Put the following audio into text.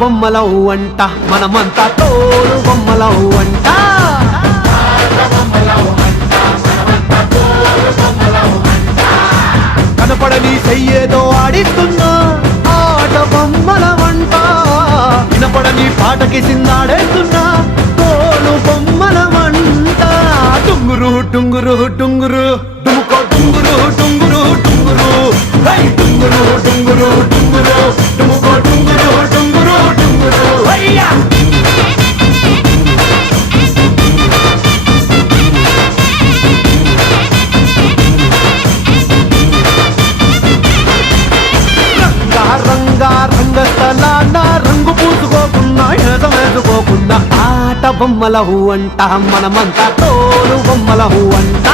బొమ్మలవు అంట మనమంతా తోలు బొమ్మలవు అంట కనపడని చెయ్యేదో ఆడిస్తున్నా ఆట బొమ్మల వంట వినపడని పాటకి సిందాడేస్తున్నా తోలు బొమ్మల వంట టుంగురు టుంగురు టుంగురు డుముకో టుంగురు టుంగురు టుంగురు హై టుంగురు టుంగురు టుంగురు డుముకో టుంగురు టుంగురు టుంగురు హయ్యా రంగస్థలాన రంగు పూసుకోకుండా ఏదం వేసుకోకుండా ఆట బొమ్మలహు అంట మనమంతా తోలు బొమ్మలహు అంట